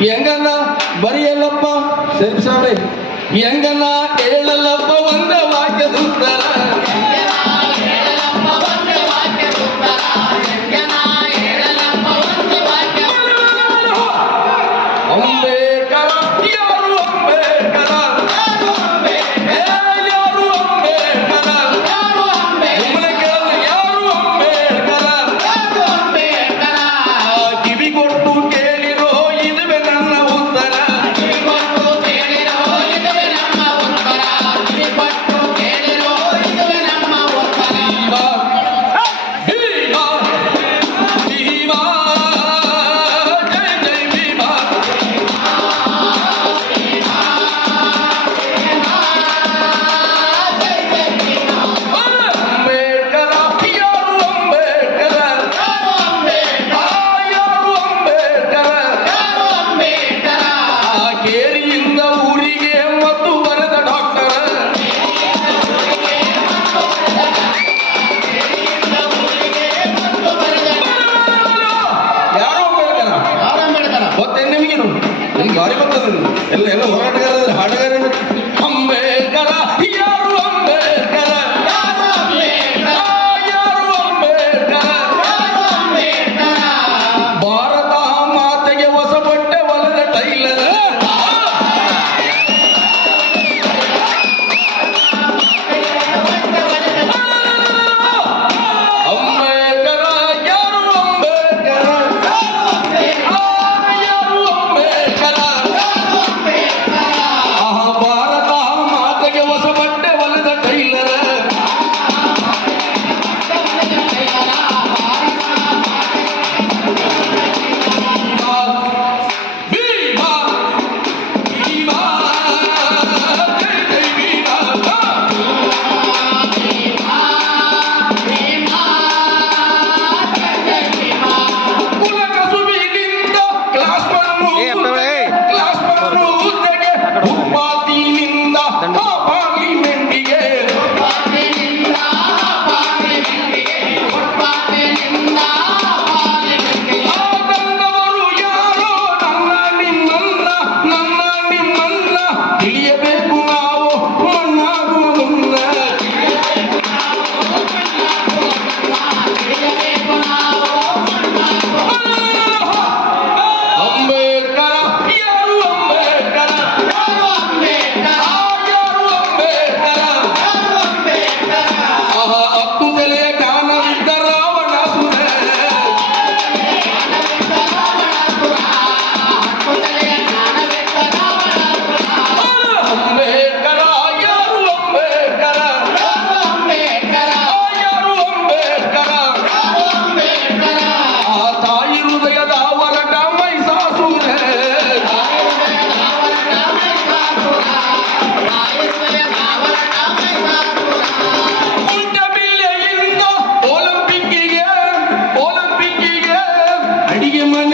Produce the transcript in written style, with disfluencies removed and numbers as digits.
ಹೆಂಗನ್ನ ಬರಿಯಲ್ಲಪ್ಪ ಸರಿ ಸಾರಿ ಹೆಂಗನ್ನ ಹೇಳಲ್ಲಪ್ಪ ಒಂದ ವಾಕ್ಯದ ಉತ್ತರ ಅಂಬೇಡ್ಕರ ಯಾರು ಅಂಬೇಡ್ಕರ ಯಾರು ಅಂಬೇಡ್ಕರ ನಿಮ್ಮನ್ನ ಕೇಳಿದ್ರೆ ಯಾರು ಅಂಬೇಡ್ಕರ ಕಿವಿ ಕೊಟ್ಟು ಕೇಳಿರೋ ಇದುವೆ ನನ್ನ ಉತ್ತರ ಗಾರಿ ಬರ್ತದೆ ಎಲ್ಲ ಎಲ್ಲ ಹೋರಾಟಗಾರ ಹಾಡುಗಾರ ಅಂಬೇಡ್ಕರ ಯಾರು ಅಂಬೇಡ್ಕರ ಯಾರು ಅಂಬೇಡ್ಕರ ಭಾರತ ಮಾತೆಗೆ ಹೊಸ ಬಟ್ಟೆ ಹೊಲದ ಟೈಲರ್ ಅಂಬೇಡ್ಕರ ಯಾರು ಅಂಬೇಡ್ಕರ ಭಾರತ ಮಾತೆಗೆ ಹೊಸ ಬಟ್ಟೆ ಹೊಲದ ಟೈಲರ್ ತಿಳಿಯಬೇಕು ನಾವು ಮಣ್ಣಾಗುವ ಮುನ್ನ ಅಂಬೇಡ್ಕರ ಯಾರು ಅಂಬೇಡ್ಕರ ಯಾರು ಅಂಬೇಡ್ಕರ ಹತ್ತು ತಲೆಯ ಜ್ಞಾನವಿದ್ದ ರಾವಣಾಸುರ ಅಂಬೇಡ್ಕರ ಯಾರು ಅಂಬೇಡ್ಕರ ಯಾರು ಅಂಬೇಡ್ಕರ ಆ ತಾಯಿ ಹೃದಯದ ಹೊರಟ ಮೈಸಾಸುರ ಉಂಟಬಿಲ್ಲೆಯಿಂದ ಒಲಿಂಪಿಕ್ಕಿಗೆ ಅಡಿಗೆ ಮನೆ